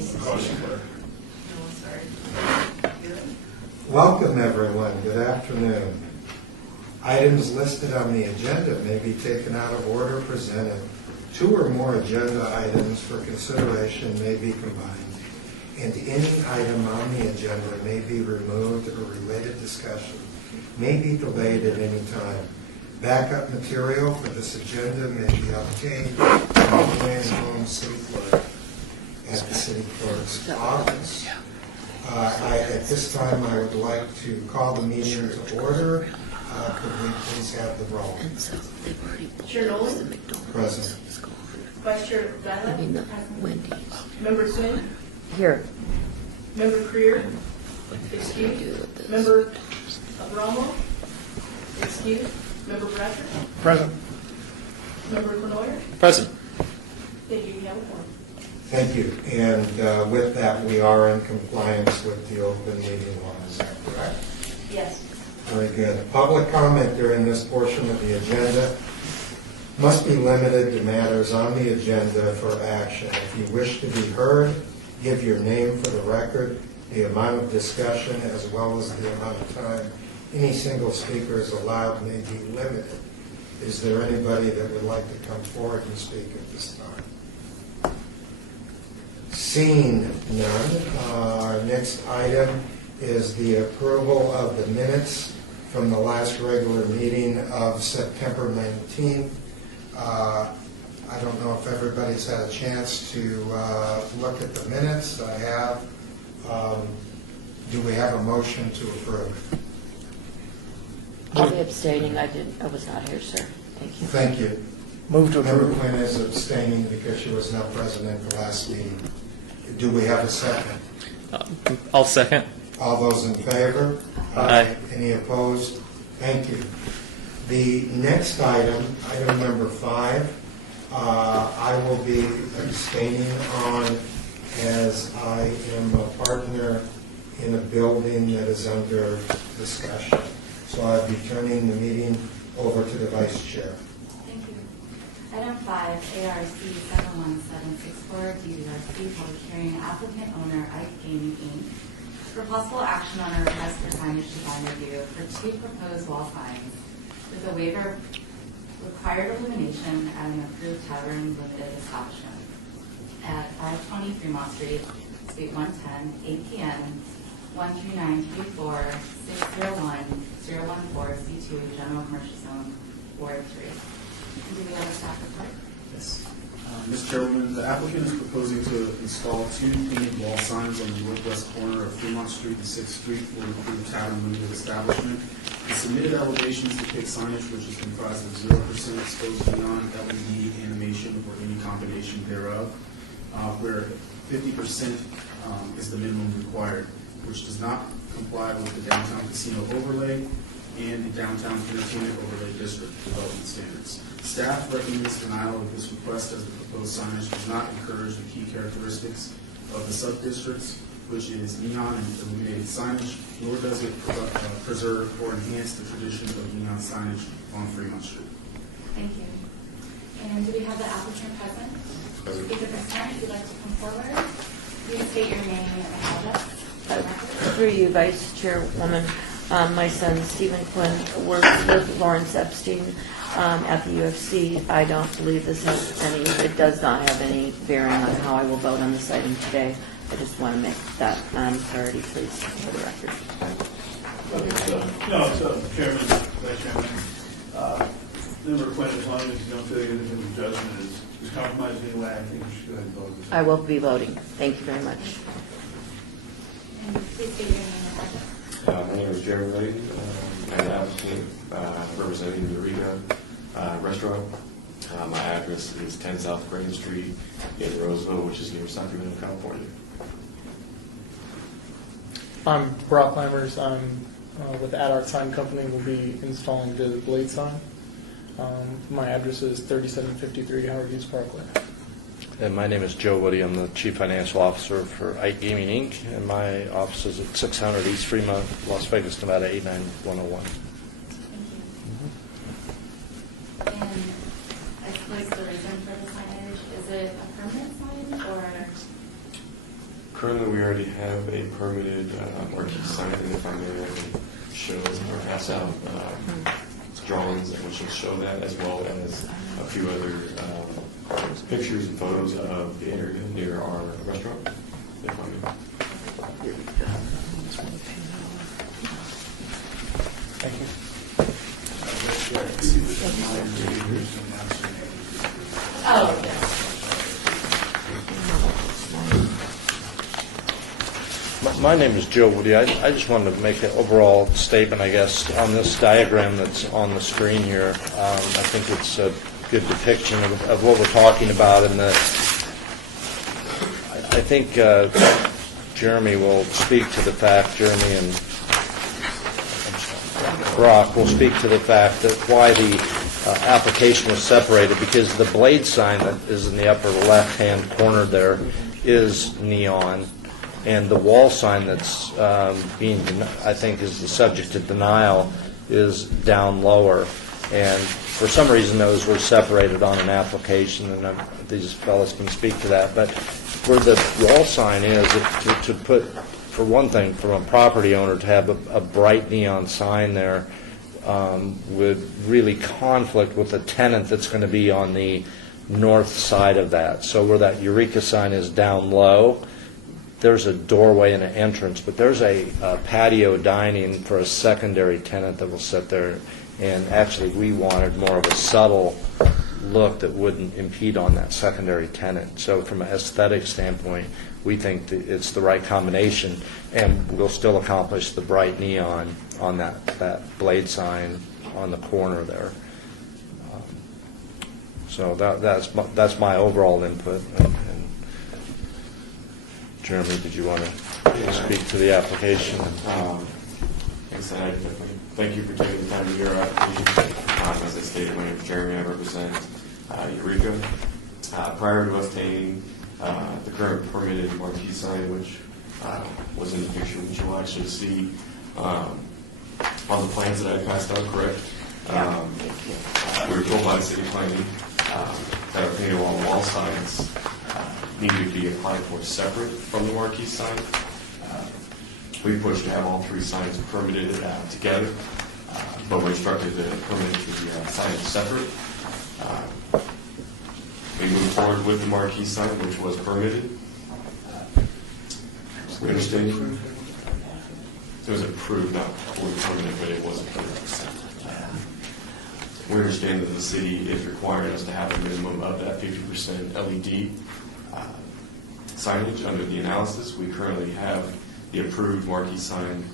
Nice to see you. Welcome, everyone. Good afternoon. Items listed on the agenda may be taken out of order presented. Two or more agenda items for consideration may be combined, and any item on the agenda may be removed or related discussion may be delayed at any time. Backup material for this agenda may be obtained from the Land Home City Clerk at the City Clerk's office. At this time, I would like to call the meeting to order. Could we please have the roll? Chair Nolan? Present. Vice Chair Dylan? Wendy's. Member Quinn? Here. Member Creer? Excused. Member Abramo? Excused. Member Bradford? Present. Member Lenoir? Present. Thank you. You have a form. Thank you. And with that, we are in compliance with the open meeting law. Is that correct? Yes. Very good. Public comment during this portion of the agenda must be limited to matters on the agenda for action. If you wish to be heard, give your name for the record, the amount of discussion, as well as the amount of time any single speaker is allowed may be limited. Is there anybody that would like to come forward and speak at this time? Seeing none, our next item is the approval of the minutes from the last regular meeting of September 19th. I don't know if everybody's had a chance to look at the minutes. I have. Do we have a motion to approve? I'll be abstaining. I was not here, sir. Thank you. Thank you. Move to Member approve. Quinn is abstaining because she was not present at the last meeting. Do we have a second? I'll second. All those in favor? Aye. Any opposed? Thank you. The next item, item number 5, I will be abstaining on as I am a partner in a building that is under discussion. So I'll be turning the meeting over to the Vice Chair. Thank you. Item 5, ARC 71764, DDRC, public hearing, applicant owner Ike Gaming Inc. For possible action on a request for signage design review for 2 proposed wall signs with a waiver required illumination at an approved tavern limited establishment at 520 Fremont Street, Suite 110, 8 p.m., 13934 601 014 C2 General Commercial Zone, Ward 3. Do we have a staff report? Yes. Mr. Chairwoman, the applicant is proposing to install 2 painted wall signs on the northwest corner of Fremont Street and 6th Street for an approved tavern limited establishment. The submitted elevations depict signage which is comprised of 0% exposed neon, LED, animation, or any combination thereof, where 50% is the minimum required, which does not comply with the downtown casino overlay and the downtown entertainment overlay district development standards. Staff recommends denial of this request as the proposed signage does not encourage the key characteristics of the sub-districts, which is neon and illuminated signage, nor does it preserve or enhance the tradition of neon signage on Fremont Street. Thank you. And do we have the applicant present? Speak at this time if you'd like to come forward. Please state your name and address. Through you, Vice Chairwoman, my son Stephen Quinn works with Lawrence Epstein at the UFC. I don't believe this has any, it does not have any bearing on how I will vote on this item today. I just want to make that clarity, please, for the record. No, so Chairman, Vice Chairman, Member Quinn, as long as you don't feel your individual judgment is compromised in any way, I think we should go ahead and vote this. I will be voting. Thank you very much. And please state your name and address. My name is Jeremy Lady. I'm the applicant representing the Eureka restaurant. My address is 10 South Green Street in Roseville, which is near Sacramento, California. I'm Brock Lammers. I'm with Ad Art Sign Company. We'll be installing the blade sign. My address is 3753 Howard Hughes Parkway. And my name is Joe Woody. I'm the Chief Financial Officer for Ike Gaming, Inc., and my office is at 600 East Fremont, Las Vegas, Nevada, 89101. Thank you. And I suppose the reason for the signage, is it a permanent sign or? Currently, we already have a permitted marquee sign, and if I may, I can show or pass out drawings which will show that, as well as a few other pictures and photos of the area near our restaurant, if I may. Thank you. Oh, yes. My name is Joe Woody. I just wanted to make an overall statement, I guess, on this diagram that's on the screen here. I think it's a good depiction of what we're talking about, and I think Jeremy will speak to the fact, Jeremy and Brock will speak to the fact that why the application was separated, because the blade sign that is in the upper left-hand corner there is neon, and the wall sign that's I think is the subject of denial is down lower. And for some reason, those were separated on an application, and these fellows can speak to that. But where the wall sign is, to put, for one thing, from a property owner to have a bright neon sign there would really conflict with the tenant that's going to be on the north side of that. So where that Eureka sign is down low, there's a doorway and an entrance, but there's a patio dining for a secondary tenant that will sit there. And actually, we wanted more of a subtle look that wouldn't impede on that secondary tenant. So from an aesthetic standpoint, we think that it's the right combination, and we'll still accomplish the bright neon on that blade sign on the corner there. So that's my overall input. And Jeremy, did you want to speak to the application? Thanks, I definitely thank you for taking the time to hear our application. As I stated, my name is Jeremy. I represent Eureka. Prior to us obtaining the current permitted marquee sign, which was in the picture, which you'll actually see on the plans that I passed out, correct? We were told by the city planning that our painted wall signs needed to be applied for separate from the marquee sign. We pushed to have all three signs permitted together, but we're instructed to permit the signs separate. We moved forward with the marquee sign, which was permitted. We understand it was approved, not fully permanent, but it was approved. We understand that the city is requiring us to have a minimum of that 50% LED signage. Under the analysis, we currently have the approved marquee sign,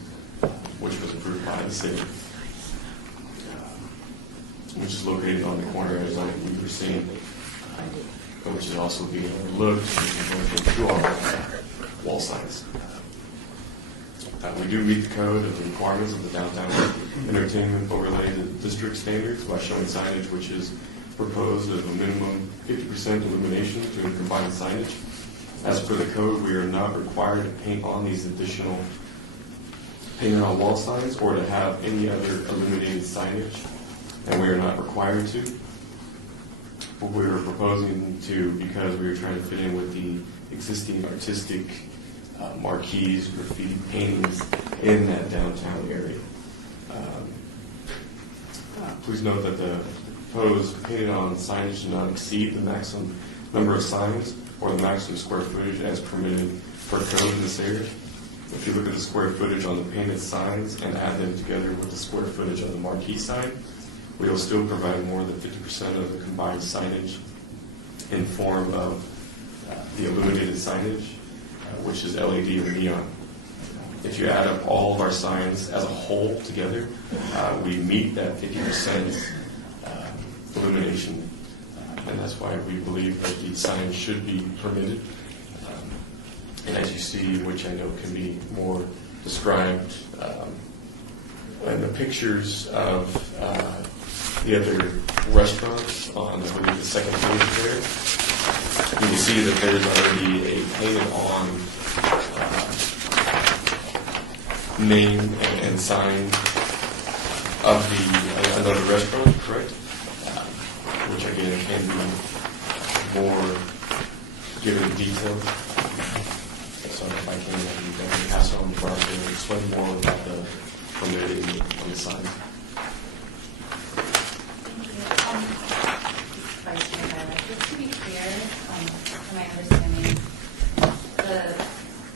which was approved by the city, which is located on the corner as we were seeing, which is also being overlooked, which is two wall signs. We do meet the code of the requirements of the Downtown Entertainment Overlay District standards by showing signage which is proposed of a minimum 50% illumination to combined signage. As per the code, we are not required to paint on these additional painted on wall signs or to have any other illuminated signage, and we are not required to. But we were proposing to, because we were trying to fit in with the existing artistic marquees, graffiti paintings in that downtown area. Please note that the proposed painted on signage do not exceed the maximum number of signs or the maximum square footage as permitted per code in this area. If you look at the square footage on the painted signs and add them together with the square footage on the marquee sign, we will still provide more than 50% of the combined signage in form of the illuminated signage, which is LED or neon. If you add up all of our signs as a whole together, we meet that 50% illumination, and that's why we believe that the sign should be permitted. And as you see, which I know can be more described in the pictures of the other restaurants on, I believe, the second page there, you can see that there's already a painted on name and sign of another restaurant, correct? Which again can be more given detail. So I can pass it on to Barbara to explain more about the permitting on the sign. Vice Chair Byler, just to be clear, from my understanding,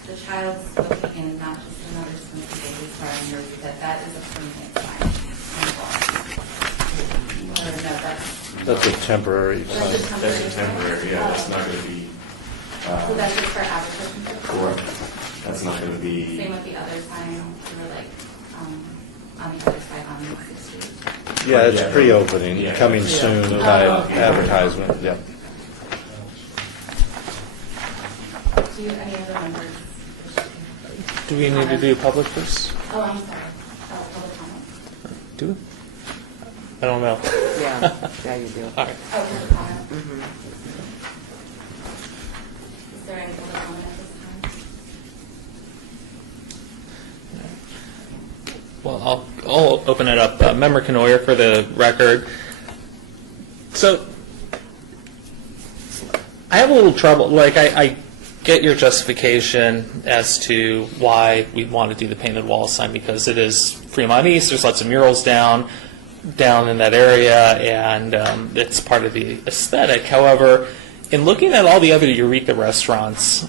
the child's smoking in is not just another smoky baby car in your that is a permanent sign on the wall. Or no, That's a temporary that's a sign. temporary. That's a temporary, yeah, that's not going to be, So that's just for advertising purposes? correct. That's not going to be, Same with the other sign, or like, on the other side on the 6th Street. Yeah, it's pre-opening, Yeah. coming soon type Oh, okay. advertisement, yep. Do you, any other members? Do we need to do public first? Oh, I'm sorry. Public comment. Do we? I don't know. Yeah, yeah, you do. All right. Oh, public comment. Mhm. Is there any public comment at this time? Well, I'll open it up. Member Canoyer for the record. So I have a little trouble. Like, I get your justification as to why we want to do the painted wall sign, because it is Fremont East. There's lots of murals down in that area, and it's part of the aesthetic. However, in looking at all the other Eureka restaurants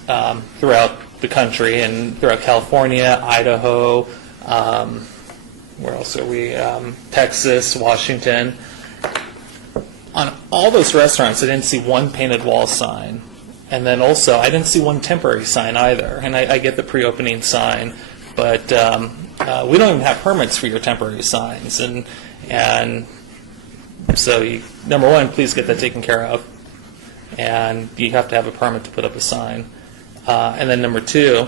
throughout the country and throughout California, Idaho, where else are we? Texas, Washington. On all those restaurants, I didn't see one painted wall sign. And then also, I didn't see one temporary sign either. And I get the pre-opening sign, but we don't even have permits for your temporary signs. And so, number one, please get that taken care of. And you have to have a permit to put up a sign. And then number two,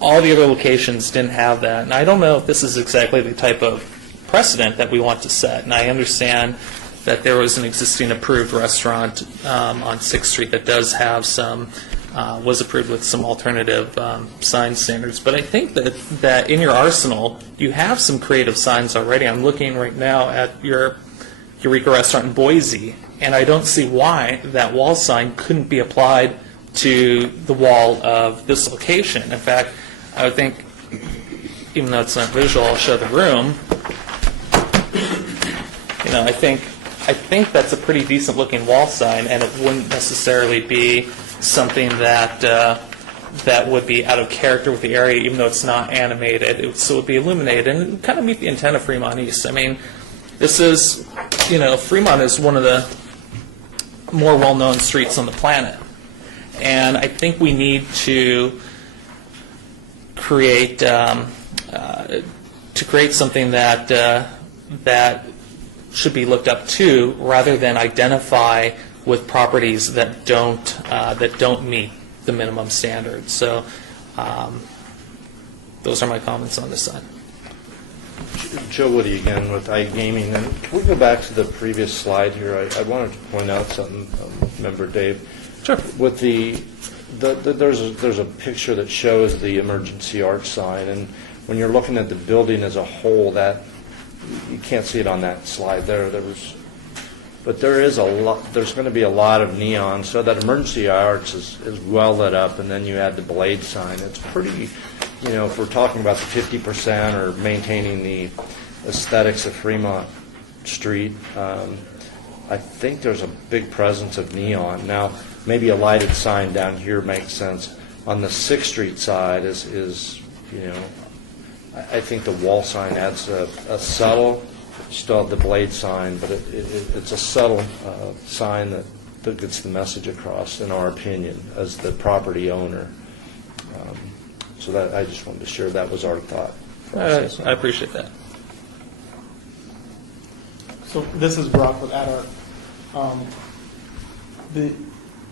all the other locations didn't have that. And I don't know if this is exactly the type of precedent that we want to set. And I understand that there was an existing approved restaurant on 6th Street that does have some, was approved with some alternative sign standards. But I think that in your arsenal, you have some creative signs already. I'm looking right now at your Eureka restaurant in Boise, and I don't see why that wall sign couldn't be applied to the wall of this location. In fact, I would think, even though it's not visual, I'll show the room. I think that's a pretty decent looking wall sign, and it wouldn't necessarily be something that would be out of character with the area, even though it's not animated. It would still be illuminated and kind of meet the intent of Fremont East. I mean, this is, Fremont is one of the more well-known streets on the planet, and I think we need to create something that should be looked up to, rather than identify with properties that don't meet the minimum standards. So those are my comments on this side. Joe Woody again with iGaming. And can we go back to the previous slide here? I wanted to point out something, Member Dave. Sure. With there's a picture that shows the emergency arch sign, and when you're looking at the building as a whole, that you can't see it on that slide there. But there is a lot. There's going to be a lot of neon, so that emergency arch is well lit up, and then you add the blade sign. It's pretty. If we're talking about the 50% or maintaining the aesthetics of Fremont Street, I think there's a big presence of neon. Now, maybe a lighted sign down here makes sense. On the 6th Street side I think the wall sign adds a subtle, still have the blade sign, but it's a subtle sign that gets the message across, in our opinion, as the property owner. So that I just wanted to share that was our thought. I appreciate that. So this is Brock with AdArt.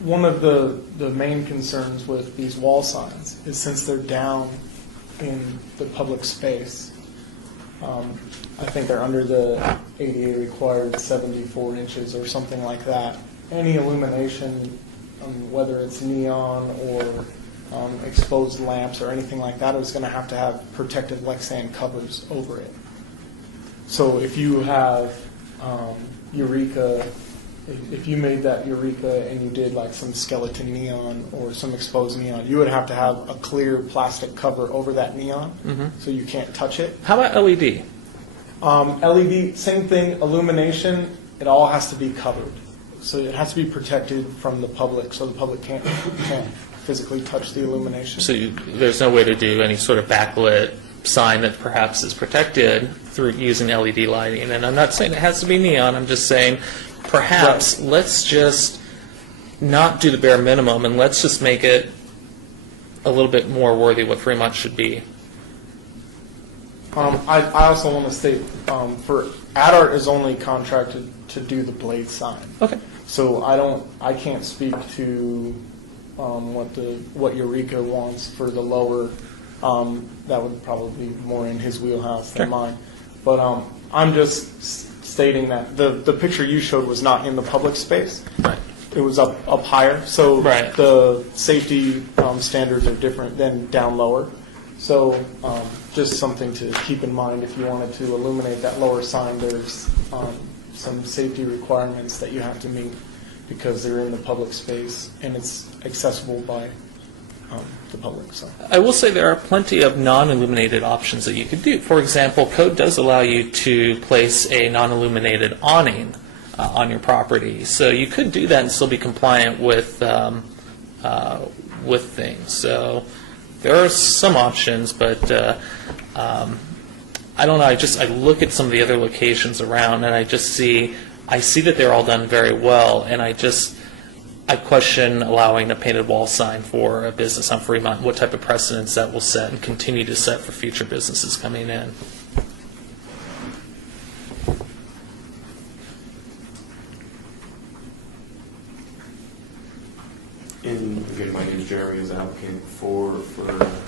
One of the main concerns with these wall signs is, since they're down in the public space, I think they're under the ADA required 74 inches or something like that. Any illumination, whether it's neon or exposed lamps or anything like that, is going to have protective Lexan covers over it. So if you have Eureka If you made that Eureka and you did like some skeleton neon or some exposed neon, you would have to have a clear plastic cover over that neon, so you can't touch it. How about LED? LED, same thing, illumination, it all has to be covered. So it has to be protected from the public, so the public can't physically touch the illumination. So there's no way to do any sort of backlit sign that perhaps is protected through using LED lighting. And I'm not saying it has to be neon, I'm just saying perhaps let's just not do the bare minimum and let's just make it a little bit more worthy what Fremont should be. I also want to state, for AdArt is only contracted to do the blade sign. Okay. So I can't speak to what Eureka wants for the lower. That would probably be more in his wheelhouse than mine. But I'm just stating that the picture you showed was not in the public space. Right. It was up higher, so Right. the safety standards are different than down lower. So just something to keep in mind if you wanted to illuminate that lower sign, there's some safety requirements that you have to meet because they're in the public space and it's accessible by the public. So I will say there are plenty of non-illuminated options that you could do. For example, code does allow you to place a non-illuminated awning on your property. So you could do that and still be compliant with things. So there are some options, but I don't know. I look at some of the other locations around, and I see that they're all done very well, and I question allowing a painted wall sign for a business on Fremont, what type of precedents that will set and continue to set for future businesses coming in. And again, my name is Jeremy, as applicant for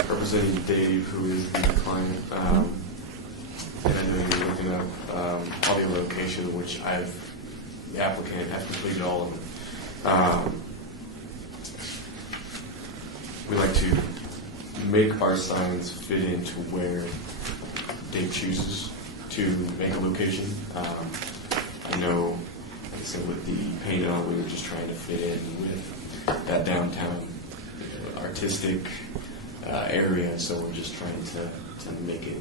representing Dave, who is the client. And I know you're looking up all the locations, which the applicant has completed all of them. We like to make our signs fit into where Dave chooses to make a location. I know, like I said, with the paint on, we were just trying to fit in with that downtown artistic area, so we're just trying to make it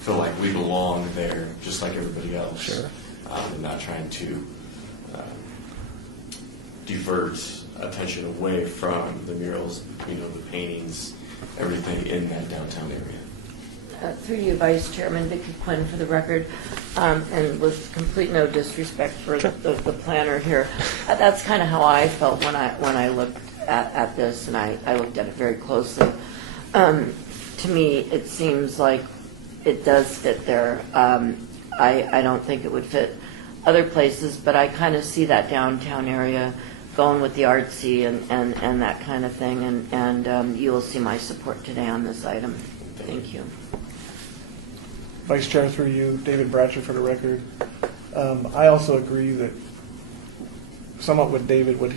feel like we belong there, just like everybody else. Sure. And not trying to divert attention away from the murals, the paintings, everything in that downtown area. Through you, Vice Chairman, Vicki Quinn, for the record, and with complete no disrespect for the planner here, that's kind of how I felt when I looked at this, and I looked at it very closely. To me, it seems like it does fit there. I don't think it would fit other places, but I kind of see that downtown area going with the artsy and that kind of thing, and you will see my support today on this item. Thank you. Vice Chair, through you, David Bratcher for the record. I also agree that somewhat with David, what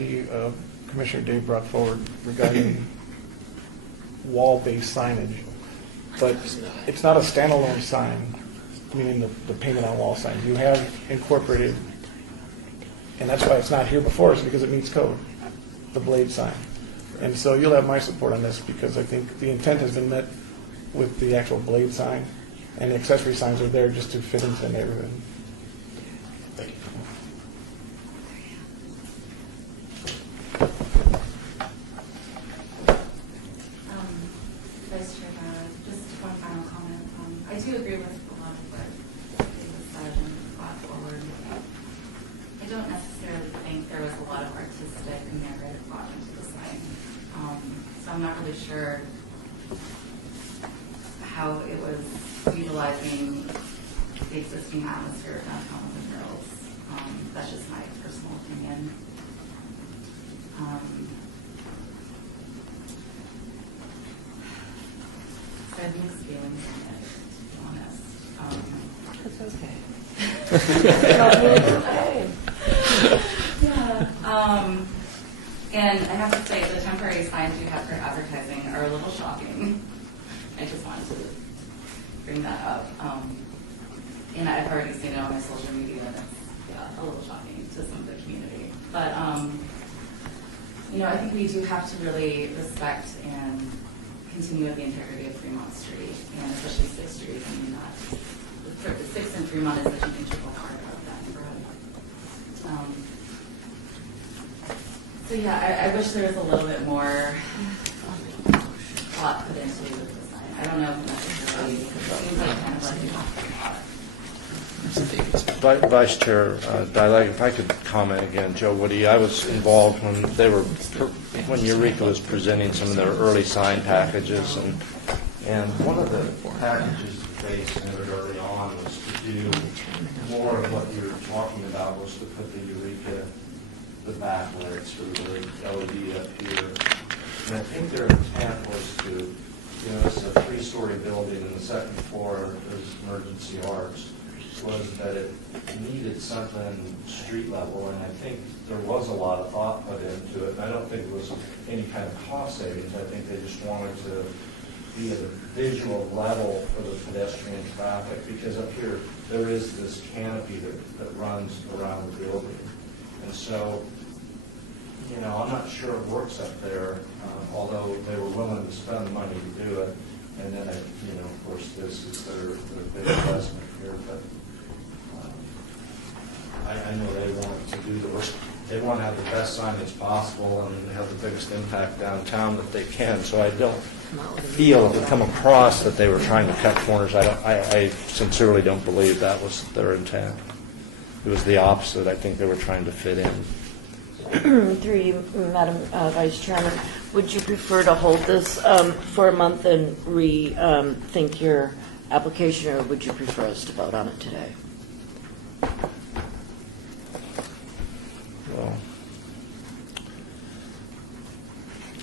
Commissioner Dave brought forward regarding wall-based signage, but it's not a standalone sign, meaning the painted on wall sign. You have incorporated, and that's why it's not here before us, because it meets code, the blade sign. And so you'll have my support on this, because I think the intent has been met with the actual blade sign, and the accessory signs are there just to fit into the neighborhood. Thank you. Vice Chair, just one final comment. I do agree with a lot of what David said and brought forward. I don't necessarily think there was a lot of artistic merit brought into the sign. So I'm not really sure how it was utilizing the existing atmosphere downtown with the murals. That's just my personal opinion. So I have mixed feelings on it, to be honest. That's okay. Yeah. And I have to say, the temporary signs you have for advertising are a little shocking. I just wanted to bring that up. And I've already seen it on my social media, and a little shocking to some of the community. But, I think we do have to really respect and continue with the integrity of Fremont Street, and especially 6th Street. I mean, the 6th and Fremont is such an integral part of that neighborhood. So yeah, I wish there was a little bit more thought put into the design. I don't know if necessarily, it seems like kind of like an afterthought. Vice Chair Dylag, if I could comment again, Joe Woody, I was involved when Eureka was presenting some of their early sign packages, and one of the packages they submitted early on was to do more of what you were talking about, was to put the Eureka, the backlights or the LED up here. And I think their intent was to, it's a 3-story building, and the second floor is emergency arts, was that it needed something street level, and I think there was a lot of thought put into it, and I don't think it was any kind of cost savings. I think they just wanted to be at a visual level for the pedestrian traffic, because up here there is this canopy that runs around the building. And so, I'm not sure it works up there, although they were willing to spend the money to do it. And then, of course, this is their big investment here, but I know they want to do the work. They want to have the best signage possible and have the biggest impact downtown that they can. So I don't feel if it come across that they were trying to cut corners. I sincerely don't believe that was their intent. It was the opposite. I think they were trying to fit in. Through you, Madam Vice Chairman, would you prefer to hold this for a month and rethink your application, or would you prefer us to vote on it today? Well,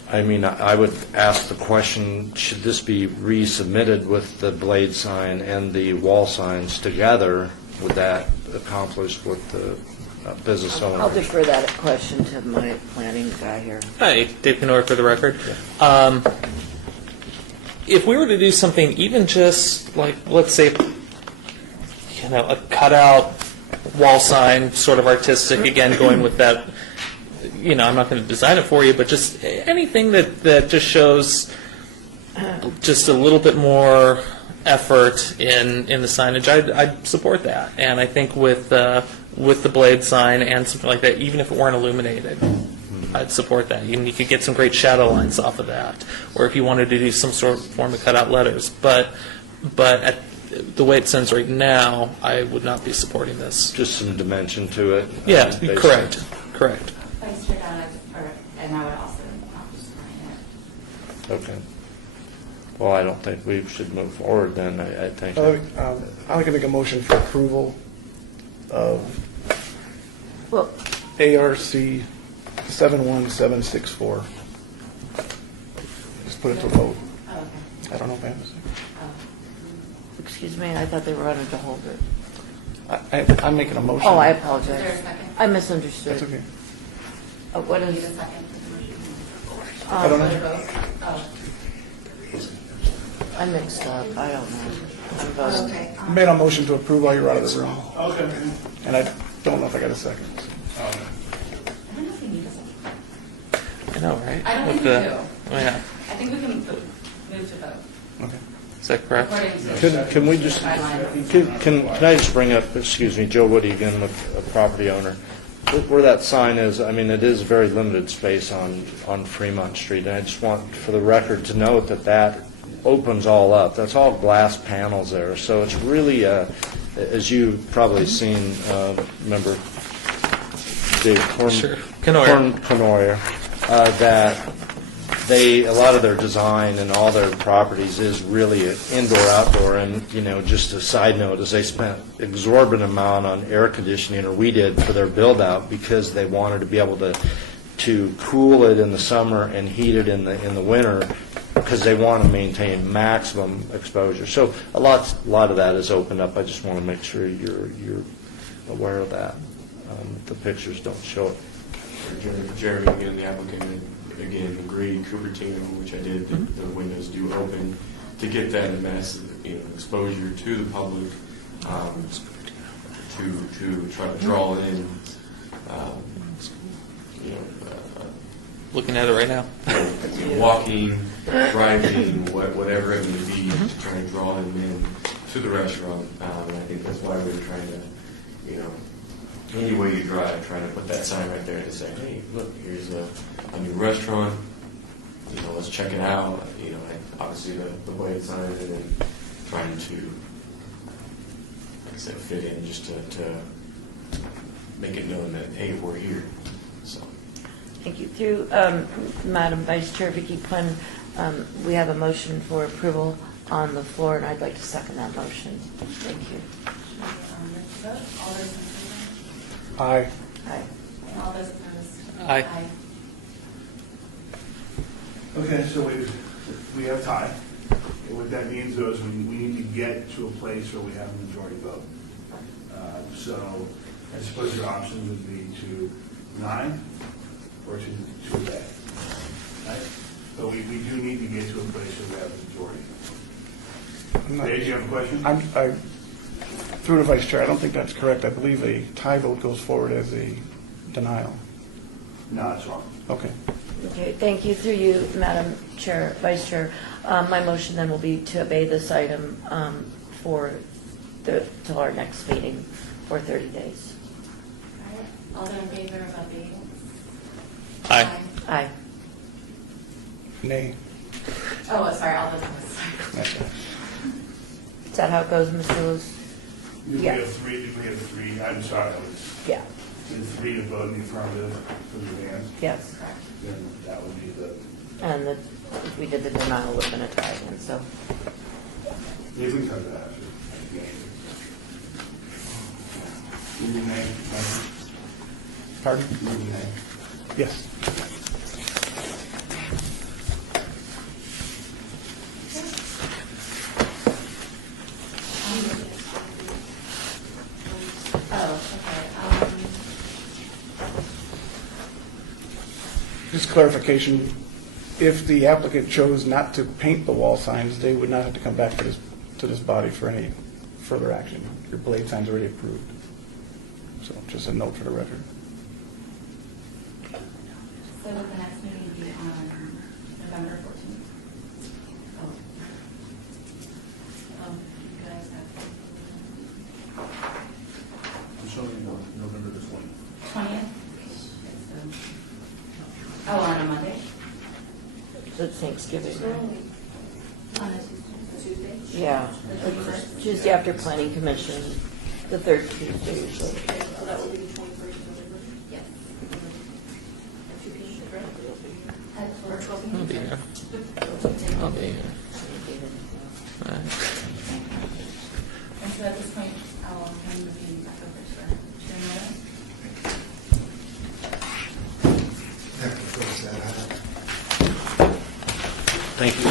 I would ask the question, should this be resubmitted with the blade sign and the wall signs together? Would that accomplish what the business owner? I'll defer that question to my planning guy here. Hi, Dave Canor for the record. If we were to do something, even just like, let's say, a cutout wall sign, sort of artistic, again, going with that, I'm not going to design it for you, but just anything that just shows just a little bit more effort in the signage, I'd support that. And I think with the blade sign and something like that, even if it weren't illuminated, I'd support that. You could get some great shadow lines off of that, or if you wanted to do some sort of form of cutout letters. But at the way it stands right now, I would not be supporting this. Just some dimension to it. Yeah, basically. correct. Vice Chair Dowd, and I would also not be supporting it. Okay. Well, I don't think we should move forward then. I think. I'd like to make a motion for approval of Well, ARC 71764. Just put it to a vote. Oh, okay. I don't know if I have a second. excuse me, I thought they were running to hold it. I'm making a motion. Oh, I Is there a apologize. second? I misunderstood. That's okay. What Need a is, second? I don't For the know. vote? Oh. I mixed up, I don't know. I'm voting. Okay. I made a motion to approve while you were out of the room, Okay. and I don't know if I got a second. I don't know if we need a second. I know, right? I don't With think we the- do. Oh, yeah. I think we can move to vote. Okay. Is that correct? According to Can we just, guidelines. can I just bring up, excuse me, Joe Woody again with a property owner. Where that sign is, it is very limited space on Fremont Street. And I just want, for the record, to note that opens all up. That's all glass panels there. So it's really, as you've probably seen, remember Dave Sure. Canoyer. Canoyer, that a lot of their design and all their properties is really indoor-outdoor. And, just a side note is they spent exorbitant amount on air conditioning, or we did, for their build-out, because they wanted to be able to cool it in the summer and heat it in the winter, because they want to maintain maximum exposure. So a lot of that is opened up. I just want to make sure you're aware of that. The pictures don't show it. Jeremy, again, the applicant, again, agreed, Cupertino, which I did, the windows do open to get that massive, exposure to the public, to try to draw in, you know, Looking at it right now. walking, driving, whatever it may be, to try and draw them in to the restaurant. And I think that's why we were trying to, you know, any way you drive, trying to put that sign right there to say, hey, look, here's a new restaurant. You know, let's check it out. You know, and obviously the blade sign, and then trying to, like I said, fit in just to make it known that, hey, we're here. So. Thank you. Through Madam Vice Chair Vicki Quinn, we have a motion for approval on the floor, and I'd like to second that motion. Thank you. All those in favor? Aye. Aye. And all those opposed? Aye. Okay, so we have tie. And what that means though is we need to get to a place where we have a majority vote. So I suppose your options would be to 9 or to obey. Right? But we do need to get to a place where we have a majority. I'm not- Dave, you have a question? Through the vice chair, I don't think that's correct. I believe a tie vote goes forward as a denial. No, that's wrong. Okay. Okay, thank you. Through you, Madam Chair, Vice Chair. My motion then will be to obey this item till our next meeting for 30 days. All right. All those in favor of obeying? Aye. Aye. Nay. Oh, sorry, all those opposed. That's it. Is that how it goes, Mr. Lewis? We Yes. have three, I'm sorry, Yeah, it's 3 to vote in the affirmative for the band. yes. Then that would be the, And if we did the denial, it would have been a tie again, so. maybe we can cover that. Moving name, Pardon? moving name. Yes. Just clarification, if the applicant chose not to paint the wall signs, they would not have to come back to this body for any further action. Your blade sign's already approved. So just a note for the record. So the next meeting will be on November 14th. Oh. You guys have I'm showing you November the 20th. 20th? Oh, on a Monday? So it's Thanksgiving, right? On a Tuesday? Yeah. Tuesday after Planning Commission, the third Tuesday usually. Oh, that will be the 21st of November. Yes. At 2 p.m., right? At 4 I'll be here. I'll be here. All right. And so at this point, I'll hand the meeting back over to Chair Miller. That concludes that item. Thank you.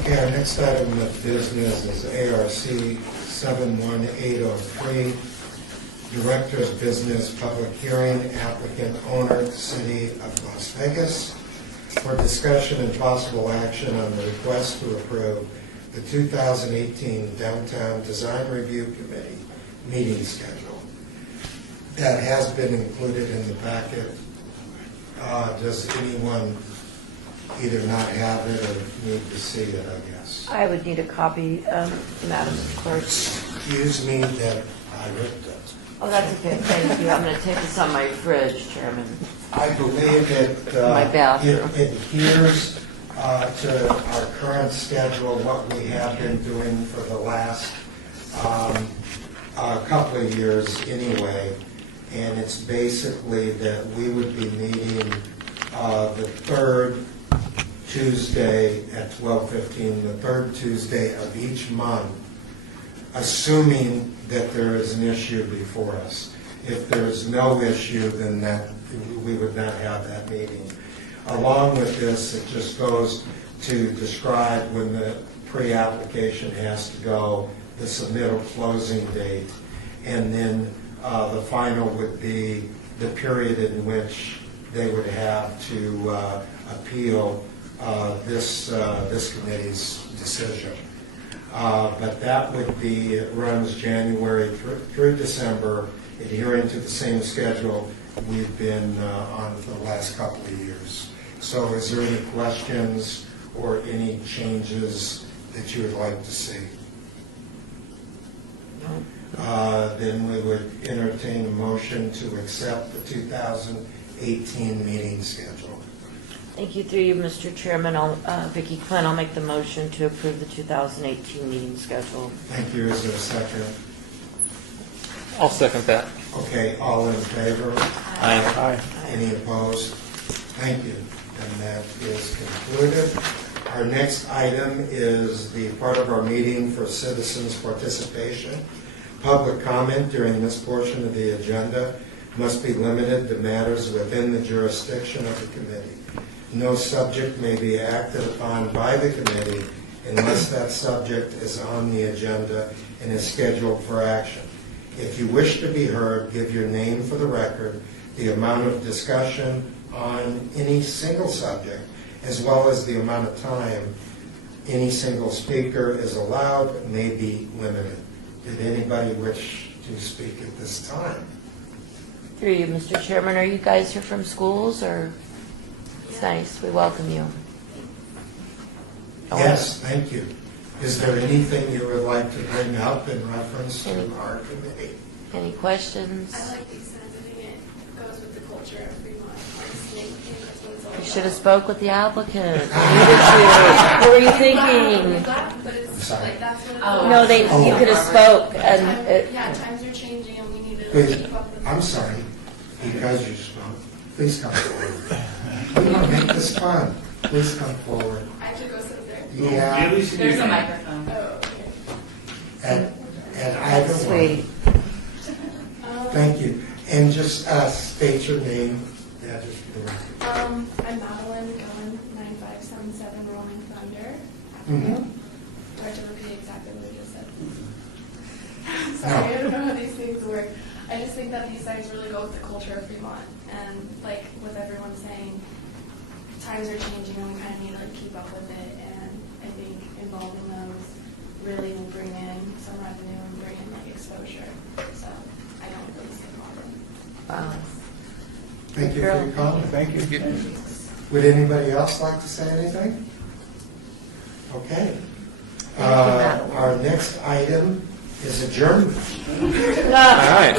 Okay, our next item of business is ARC 71803, Director's Business Public Hearing, applicant owner, City of Las Vegas, for discussion and possible action on the request to approve the 2018 Downtown Design Review Committee meeting schedule. That has been included in the packet. Does anyone either not have it or need to see it, I guess? I would need a copy, Madam Clerk. Excuse me that I ripped it. Oh, that's okay, thank you. I'm going to take this on my fridge, Chairman. I believe it My bathroom. it adheres to our current schedule, what we have been doing for the last couple of years anyway. And it's basically that we would be meeting the third Tuesday at 12:15, the third Tuesday of each month, assuming that there is an issue before us. If there is no issue, then we would not have that meeting. Along with this, it just goes to describe when the pre-application has to go, the submittal closing date, and then the final would be the period in which they would have to appeal this committee's decision. But that would be, it runs January through December, adhering to the same schedule we've been on for the last couple of years. So is there any questions or any changes that you would like to see? Then we would entertain a motion to accept the 2018 meeting schedule. Thank you. Through you, Mr. Chairman, Vicki Quinn, I'll make the motion to approve the 2018 meeting schedule. Thank you. Is there a second? I'll second that. Okay, all in favor? Aye. Any opposed? Thank you. And that is concluded. Our next item is the part of our meeting for citizens' participation. Public comment during this portion of the agenda must be limited to matters within the jurisdiction of the committee. No subject may be acted upon by the committee unless that subject is on the agenda and is scheduled for action. If you wish to be heard, give your name for the record, the amount of discussion on any single subject, as well as the amount of time any single speaker is allowed may be limited. Did anybody wish to speak at this time? Through you, Mr. Chairman, are you guys here from schools, or? It's nice. We welcome you. Yes, thank you. Is there anything you would like to bring up in reference to our committee? Any questions? I like the sense of it goes with the culture of Fremont. You should have spoke with the applicant. What were you thinking? But it's like, that's what it's Oh. No, you could have spoke, and Yeah, times are changing and we need to Please, keep up with I'm sorry, because you spoke, please come forward. We want to make this fun. Please come forward. I have to go sit there. Yeah, There's a microphone. Oh, okay. at either one. sweet. Thank you. And just state your name. Yeah, just for the record. I'm Madeline Cohen, 9577 Rolling Thunder. Mhm. Do I have to repeat exactly what you said? Sorry, I don't know how these things work. I just think that these signs really go with the culture of Fremont. And like with everyone saying, times are changing and we kind of need to like keep up with it. And I think involving those really will bring in some revenue and bring in like exposure. So I don't really see a problem. Wow. Thank you for your comment. Thank you. Would anybody else like to say anything? Okay. Madeline. Our next item is adjournment. All right.